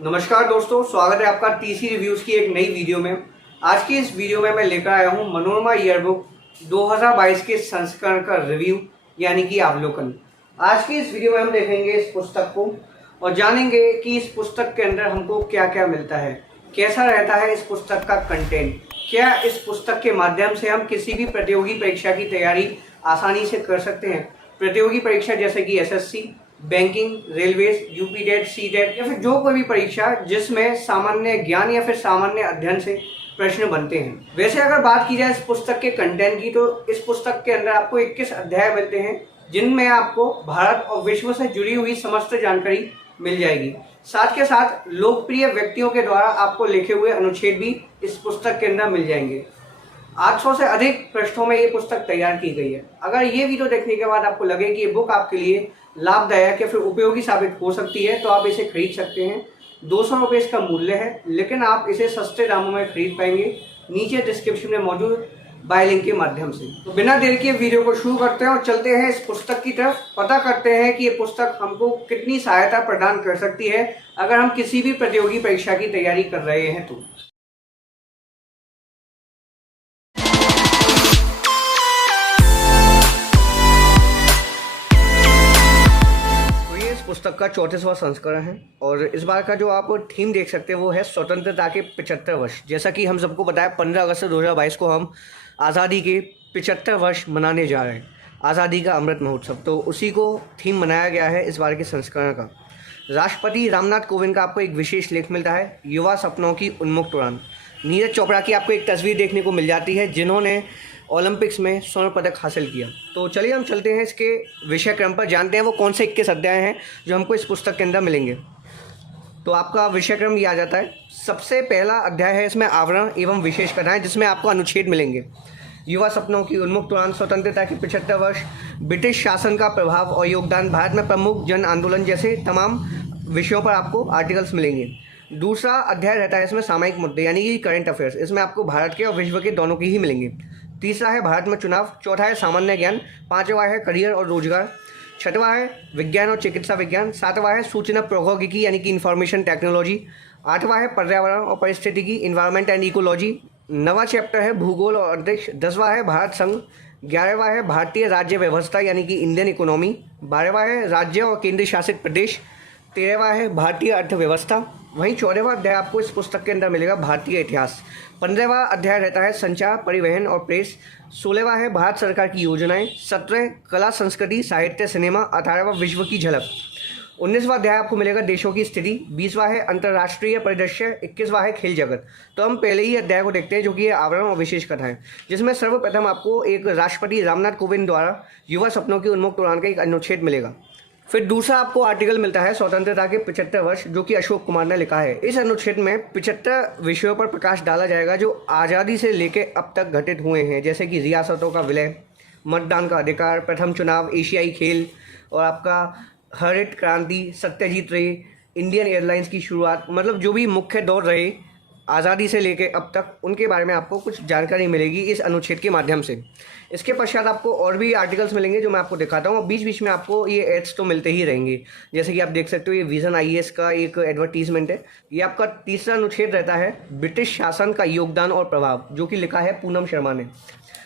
नमस्कार दोस्तों, स्वागत है आपका टीसी रिव्यूज की एक नई वीडियो में। आज की इस वीडियो में मैं लेकर आया हूं मनोरमा ईयरबुक 2022 के संस्करण का रिव्यू यानी कि अवलोकन। आज की इस वीडियो में हम देखेंगे इस पुस्तक को और जानेंगे कि इस पुस्तक के अंदर हमको क्या क्या मिलता है, कैसा रहता है इस पुस्तक का कंटेंट, क्या इस पुस्तक के माध्यम से हम किसी भी प्रतियोगी परीक्षा की तैयारी आसानी से कर सकते हैं। प्रतियोगी परीक्षा जैसे कि SSC, banking, railways, UP TET, C TET या फिर जो कोई भी परीक्षा जिसमें सामान्य ज्ञान या फिर सामान्य अध्ययन से प्रश्न बनते हैं। वैसे अगर बात की जाए इस पुस्तक के कंटेंट की, तो इस पुस्तक के अंदर आपको 21 अध्याय मिलते हैं जिनमें आपको भारत और विश्व से जुड़ी हुई समस्त जानकारी मिल जाएगी। साथ के साथ लोकप्रिय व्यक्तियों के द्वारा आपको लिखे हुए अनुच्छेद भी इस पुस्तक के अंदर मिल जाएंगे। 800 से अधिक पृष्ठों में ये पुस्तक तैयार की गई है। अगर ये वीडियो देखने के बाद आपको लगे कि ये बुक आपके लिए लाभदायक या फिर उपयोगी साबित हो सकती है तो आप इसे खरीद सकते हैं। 200 रुपये इसका मूल्य है, लेकिन आप इसे सस्ते दामों में खरीद पाएंगे नीचे डिस्क्रिप्शन में मौजूद बाय लिंक के माध्यम से। तो बिना देर के वीडियो को शुरू करते हैं और चलते हैं इस पुस्तक की तरफ। पता करते हैं कि ये पुस्तक हमको कितनी सहायता प्रदान कर सकती है अगर हम किसी भी प्रतियोगी परीक्षा की तैयारी कर रहे हैं तो। पुस्तक का 34वां संस्करण है और इस बार का जो आप थीम देख सकते हैं वो है स्वतंत्रता के 75 वर्ष। जैसा कि हम सबको पता है 15 अगस्त 2022 को हम आज़ादी के 75 वर्ष मनाने जा रहे हैं, आज़ादी का अमृत महोत्सव। तो उसी को थीम बनाया गया है इस बार के संस्करण का। राष्ट्रपति रामनाथ कोविंद का आपको एक विशेष लेख मिलता है, युवा सपनों की उन्मुक्त उड़ान। नीरज चोपड़ा की आपको एक तस्वीर देखने को मिल जाती है जिन्होंने ओलंपिक्स में स्वर्ण पदक हासिल किया। तो चलिए हम चलते हैं इसके विषय क्रम पर, जानते हैं वो कौन से 21 अध्याय हैं जो हमको इस पुस्तक के अंदर मिलेंगे। तो आपका विषय क्रम ये आ जाता है। सबसे पहला अध्याय है इसमें आवरण एवं विशेष कथाएं, जिसमें आपको अनुच्छेद मिलेंगे। युवा सपनों की उन्मुक्त उड़ान, स्वतंत्रता के 75 वर्ष, ब्रिटिश शासन का प्रभाव और योगदान, भारत में प्रमुख जन आंदोलन जैसे तमाम विषयों पर आपको आर्टिकल्स मिलेंगे। दूसरा अध्याय रहता है इसमें सामयिक मुद्दे यानी कि करंट अफेयर्स। इसमें आपको भारत के और विश्व के दोनों की ही मिलेंगे। तीसरा है भारत में चुनाव। चौथा है सामान्य ज्ञान। पांचवा है करियर और रोजगार। छठवां है विज्ञान और चिकित्सा विज्ञान। सातवां है सूचना प्रौद्योगिकी यानी कि इंफॉर्मेशन टेक्नोलॉजी। आठवां है पर्यावरण और परिस्थितिकी, इन्वायरमेंट एंड इकोलॉजी। नवा चैप्टर है भूगोल और अंतरिक्ष। 10वां है भारत संघ। 11वां है भारतीय राज्य व्यवस्था यानी कि इंडियन इकोनॉमी। 12वां है राज्य और केंद्र शासित प्रदेश। 13वां है भारतीय अर्थव्यवस्था। वहीं 14वां अध्याय आपको इस पुस्तक के अंदर मिलेगा भारतीय इतिहास। 15वां अध्याय रहता है संचार, परिवहन और प्रेस। 16वां है भारत सरकार की योजनाएं। 17 कला, संस्कृति, साहित्य, सिनेमा। 18वां विश्व की झलक। 19वां अध्याय आपको मिलेगा देशों की स्थिति। 20वां है अंतर्राष्ट्रीय परिदृश्य। 21वां है खेल जगत। तो हम पहले ही अध्याय को देखते हैं जो कि है आवरण और विशेष कथाएं, जिसमें सर्वप्रथम आपको एक राष्ट्रपति रामनाथ कोविंद द्वारा युवा सपनों की उन्मुक्त उड़ान का एक अनुच्छेद मिलेगा। फिर दूसरा आपको आर्टिकल मिलता है स्वतंत्रता के 75 वर्ष, जो कि अशोक कुमार ने लिखा है। इस अनुच्छेद में 75 विषयों पर प्रकाश डाला जाएगा जो आज़ादी से लेकर अब तक घटित हुए हैं, जैसे कि रियासतों का विलय, मतदान का अधिकार, प्रथम चुनाव, एशियाई खेल और आपका हरित क्रांति, सत्यजीत रे, इंडियन एयरलाइंस की शुरुआत। मतलब जो भी मुख्य दौर रहे आज़ादी से लेकर अब तक, उनके बारे में आपको कुछ जानकारी मिलेगी इस अनुच्छेद के माध्यम से। इसके पश्चात आपको और भी आर्टिकल्स मिलेंगे जो मैं आपको दिखाता हूँ। बीच बीच में आपको ये एड्स तो मिलते ही रहेंगे, जैसे कि आप देख सकते हो ये विजन आईएएस का एक एडवर्टीजमेंट है। ये आपका तीसरा अनुच्छेद रहता है ब्रिटिश शासन का योगदान और प्रभाव, जो कि लिखा है पूनम शर्मा ने।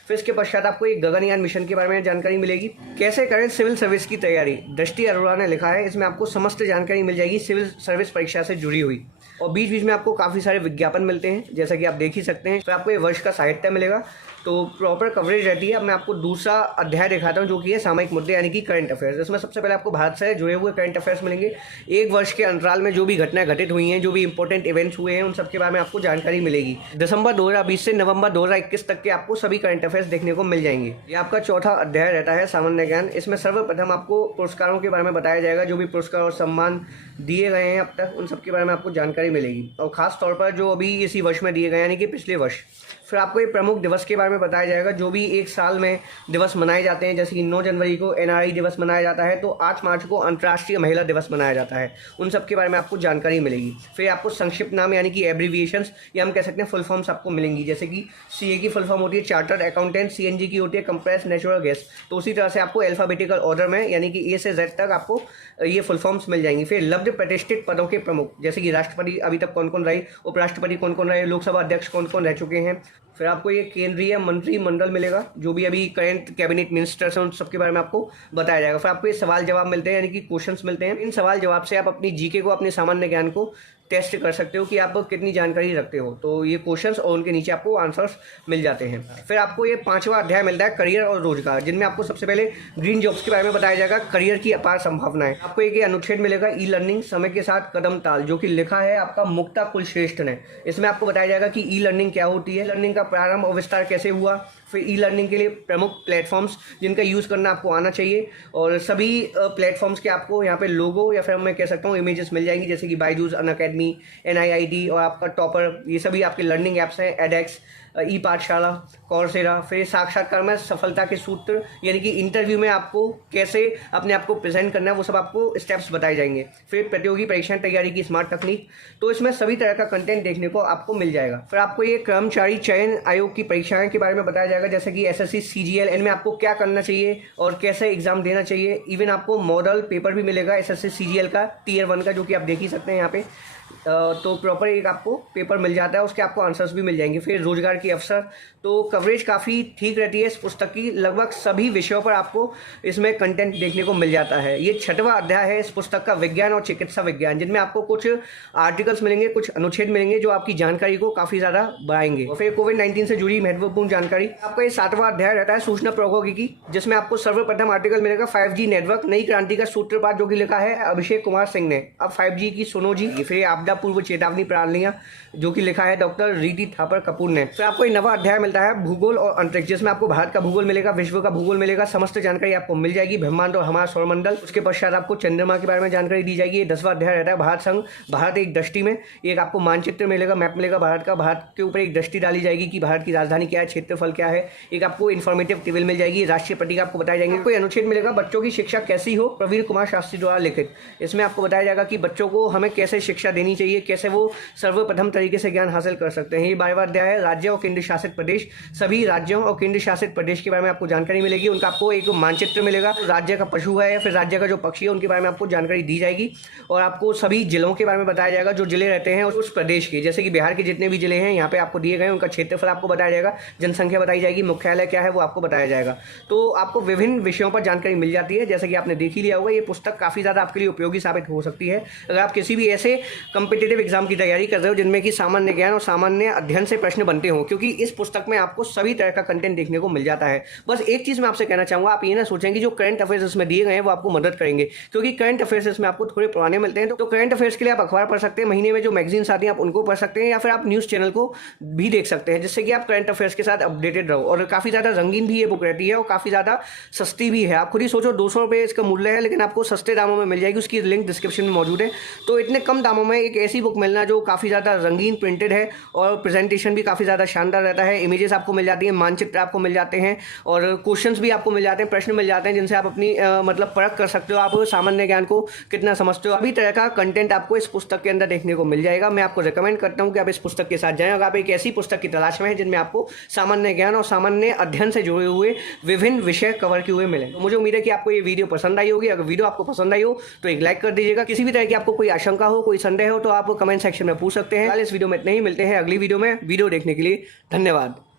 फिर इसके पश्चात आपको एक गगनयान मिशन के बारे में जानकारी मिलेगी। कैसे करें सिविल सर्विस की तैयारी, दृष्टि अरोड़ा ने लिखा है। इसमें आपको समस्त जानकारी मिल जाएगी सिविल सर्विस परीक्षा से जुड़ी हुई। और बीच बीच में आपको काफ़ी सारे विज्ञापन मिलते हैं, जैसा कि आप देख ही सकते हैं। फिर आपको ये वर्ष का साहित्य मिलेगा, तो प्रॉपर कवरेज रहती है। अब मैं आपको दूसरा अध्याय दिखाता हूँ जो कि है सामयिक मुद्दे यानी कि करंट अफेयर्स। इसमें सबसे पहले आपको भारत से जुड़े हुए करंट अफेयर्स मिलेंगे। एक वर्ष के अंतराल में जो भी घटनाएं घटित हुई हैं, जो भी इंपॉर्टेंट इवेंट्स हुए हैं, उन सब के बारे में आपको जानकारी मिलेगी। दिसंबर 2020 से नवंबर 2021 तक के आपको सभी करंट अफेयर्स देखने को मिल जाएंगे। ये आपका चौथा अध्याय रहता है सामान्य ज्ञान। इसमें सर्वप्रथम आपको पुरस्कारों के बारे में बताया जाएगा, जो भी पुरस्कार और सम्मान दिए गए हैं अब तक, उन सब के बारे में आपको जानकारी मिलेगी, और खास तौर पर जो अभी इसी वर्ष में दिए गए यानी कि पिछले वर्ष। फिर आपको ये प्रमुख दिवस के बारे में बताया जाएगा जो भी एक साल में दिवस मनाए जाते हैं, जैसे कि 9 जनवरी को NRI दिवस मनाया जाता है, तो 8 मार्च को अंतर्राष्ट्रीय महिला दिवस मनाया जाता है। उन सब के बारे में आपको जानकारी मिलेगी। फिर आपको संक्षिप्त नाम यानी कि एब्रीविएशंस या हम कह सकते हैं फुल फॉर्म्स आपको मिलेंगी, जैसे कि CA की फुल फॉर्म होती है चार्टर्ड अकाउंटेंट, CNG की होती है कंप्रेस्ड नेचुरल गैस। तो उसी तरह से आपको अल्फाबेटिकल ऑर्डर में यानी कि A से Z तक आपको ये फुल फॉर्म्स मिल जाएंगी। फिर लब्ध प्रतिष्ठित पदों के प्रमुख, जैसे कि राष्ट्रपति अभी तक कौन कौन रहे, उपराष्ट्रपति कौन कौन रहे, लोकसभा अध्यक्ष कौन कौन रह चुके हैं। फिर आपको ये केंद्रीय मंत्रिमंडल मिलेगा, जो भी अभी करंट कैबिनेट मिनिस्टर्स हैं उन सबके बारे में आपको बताया जाएगा। फिर आपको ये सवाल जवाब मिलते हैं यानी कि क्वेश्चंस मिलते हैं। इन सवाल जवाब से आप अपनी GK को, अपने सामान्य ज्ञान को टेस्ट कर सकते हो कि आप कितनी जानकारी रखते हो। तो ये क्वेश्चंस और उनके नीचे आपको आंसर्स मिल जाते हैं। फिर आपको ये 5वां अध्याय मिलता है करियर और रोजगार, जिनमें आपको सबसे पहले ग्रीन जॉब्स के बारे में बताया जाएगा, करियर की अपार संभावनाएं। आपको एक अनुच्छेद मिलेगा ई-लर्निंग समय के साथ कदम ताल, जो कि लिखा है आपका मुक्ता कुलश्रेष्ठ ने। इसमें आपको बताया जाएगा कि ई-लर्निंग क्या होती है, लर्निंग का प्रारंभ और विस्तार कैसे हुआ, फिर ई-लर्निंग के लिए प्रमुख प्लेटफॉर्म्स जिनका यूज़ करना आपको आना चाहिए, और सभी प्लेटफॉर्म्स के आपको यहाँ पे लोगो या फिर मैं कह सकता हूँ इमेजेस मिल जाएंगी, जैसे कि बायजूस, अनअकैडमी, NIIT और आपका टॉपर, ये सभी आपके लर्निंग ऐप्स हैं, एडेक्स, ई पाठशाला, कौरसेरा। फिर साक्षात्कार में सफलता के सूत्र यानी कि इंटरव्यू में आपको कैसे अपने आप को प्रेजेंट करना है, वो सब आपको स्टेप्स बताए जाएंगे। फिर प्रतियोगी परीक्षा तैयारी की स्मार्ट तकनीक, तो इसमें सभी तरह का कंटेंट देखने को आपको मिल जाएगा। फिर आपको ये कर्मचारी चयन आयोग की परीक्षाएं के बारे में बताया जाएगा, जैसे कि SSC CGL, इनमें आपको क्या करना चाहिए और कैसे एग्जाम देना चाहिए। इवन आपको मॉडल पेपर भी मिलेगा SSC CGL का Tier 1 का, जो कि आप देख ही सकते हैं यहाँ पे। तो प्रॉपर एक आपको पेपर मिल जाता है, उसके आपको आंसर्स भी मिल जाएंगे। फिर रोजगार के अवसर, तो कवरेज काफ़ी ठीक रहती है इस पुस्तक की, लगभग सभी विषयों पर आपको इसमें कंटेंट देखने को मिल जाता है। ये 6वां अध्याय है इस पुस्तक का, विज्ञान और चिकित्सा विज्ञान, जिनमें आपको कुछ आर्टिकल्स मिलेंगे, कुछ अनुच्छेद मिलेंगे जो आपकी जानकारी को काफ़ी ज़्यादा बढ़ाएंगे। और फिर कोविड-19 से जुड़ी महत्वपूर्ण जानकारी। आपका ये 7वां अध्याय रहता है सूचना प्रौद्योगिकी, जिसमें आपको सर्वप्रथम आर्टिकल मिलेगा 5G नेटवर्क, नई क्रांति का सूत्रपात, जो कि लिखा है अभिषेक कुमार सिंह ने। अब 5G की सुनो जी। फिर आपदा पूर्व चेतावनी प्रणालियां, जो कि लिखा है डॉक्टर रीति थापर कपूर ने। फिर आपको एक नवा अध्याय मिलता है भूगोल और अंतरिक्ष, जिसमें आपको भारत का भूगोल मिलेगा, विश्व का भूगोल मिलेगा, समस्त जानकारी आपको मिल जाएगी, ब्रह्मांड और हमारा सौरमंडल। उसके पश्चात आपको चंद्रमा के बारे में जानकारी दी जाएगी। 10वां अध्याय रहता है भारत संघ, भारत एक दृष्टि में। एक आपको मानचित्र मिलेगा, मैप मिलेगा भारत का, भारत के ऊपर एक दृष्टि डाली जाएगी कि भारत की राजधानी क्या है, क्षेत्रफल क्या है। एक आपको इन्फॉर्मेटिव टेबल मिल जाएगी, राष्ट्रीय प्रतीक आपको बताए जाएंगे। कोई अनुच्छेद मिलेगा बच्चों की शिक्षा कैसी हो, प्रवीण कुमार शास्त्री द्वारा लिखित। इसमें आपको बताया जाएगा कि बच्चों को हमें कैसे शिक्षा देनी चाहिए, कैसे वो सर्वप्रथम तरीके से ज्ञान हासिल कर सकते हैं। ये 12वां अध्याय है राज्य और केंद्र शासित प्रदेश, सभी राज्यों और केंद्र शासित प्रदेश के बारे में आपको जानकारी मिलेगी। उनका आपको एक मानचित्र मिलेगा, राज्य का पशु है या फिर राज्य का जो पक्षी है उनके बारे में आपको जानकारी दी जाएगी। और आपको सभी जिलों के बारे में बताया जाएगा, जो जिले रहते हैं उस प्रदेश के, जैसे कि बिहार के जितने भी जिले हैं यहाँ पे आपको दिए गए, उनका क्षेत्रफल आपको बताया जाएगा, जनसंख्या बताई जाएगी, मुख्यालय क्या है वो आपको बताया जाएगा। तो आपको विभिन्न विषयों पर जानकारी मिल जाती है, जैसे कि आपने देख ही लिया होगा। ये पुस्तक काफ़ी ज़्यादा आपके लिए उपयोगी साबित हो सकती है अगर आप किसी भी ऐसे कॉम्पिटिटिव एग्जाम की तैयारी कर रहे हो जिनमें कि सामान्य ज्ञान और सामान्य अध्ययन से प्रश्न बनते हो, क्योंकि इस पुस्तक में आपको सभी तरह का कंटेंट देखने को मिल जाता है। बस एक चीज़ मैं आपसे कहना चाहूँगा, आप ये ना सोचें कि जो करंट अफेयर्स इसमें दिए गए हैं वो आपको मदद करेंगे, क्योंकि करंट अफेयर्स इसमें आपको थोड़े पुराने मिलते हैं। तो करंट अफेयर्स के लिए आप अखबार पढ़ सकते हैं, महीने में जो मैगजीन्स आती हैं आप उनको पढ़ सकते हैं, या फिर आप न्यूज़ चैनल को भी देख सकते हैं, जिससे कि आप करंट अफेयर्स के साथ अपडेटेड रहो। और काफ़ी ज़्यादा रंगीन भी ये बुक रहती है और काफ़ी ज़्यादा सस्ती भी है। आप खुद ही सोचो, 200 रुपये इसका मूल्य है, लेकिन आपको सस्ते दामों में मिल जाएगी। उसकी लिंक डिस्क्रिप्शन में मौजूद है। तो इतने कम दामों में एक ऐसी बुक मिलना जो काफ़ी ज़्यादा रंगीन प्रिंटेड है और प्रेजेंटेशन भी काफ़ी ज़्यादा शानदार रहता है, इमेजेस आपको मिल जाती हैं, मानचित्र आपको मिल जाते हैं और क्वेश्चंस भी आपको मिल जाते हैं, प्रश्न मिल जाते हैं, जिनसे आप अपनी मतलब परख कर सकते हो, आप सामान्य ज्ञान को कितना समझते हो। सभी तरह का कंटेंट आपको इस पुस्तक के अंदर देखने को मिल जाएगा। मैं आपको रिकमेंड करता हूँ कि आप इस पुस्तक के साथ जाएं। अगर आप एक ऐसी पुस्तक की तलाश में हैं जिनमें आपको सामान्य ज्ञान और सामान्य अध्ययन से जुड़े हुए विभिन्न विषय कवर किए हुए मिले। तो मुझे उम्मीद है कि आपको ये वीडियो पसंद आई होगी। अगर वीडियो आपको पसंद आई हो तो एक लाइक कर दीजिएगा। किसी भी तरह की आपको कोई आशंका हो, कोई संदेह हो तो आप कमेंट सेक्शन में पूछ सकते हैं। इस वीडियो में इतने ही, मिलते हैं अगली वीडियो में। वीडियो देखने के लिए धन्यवाद।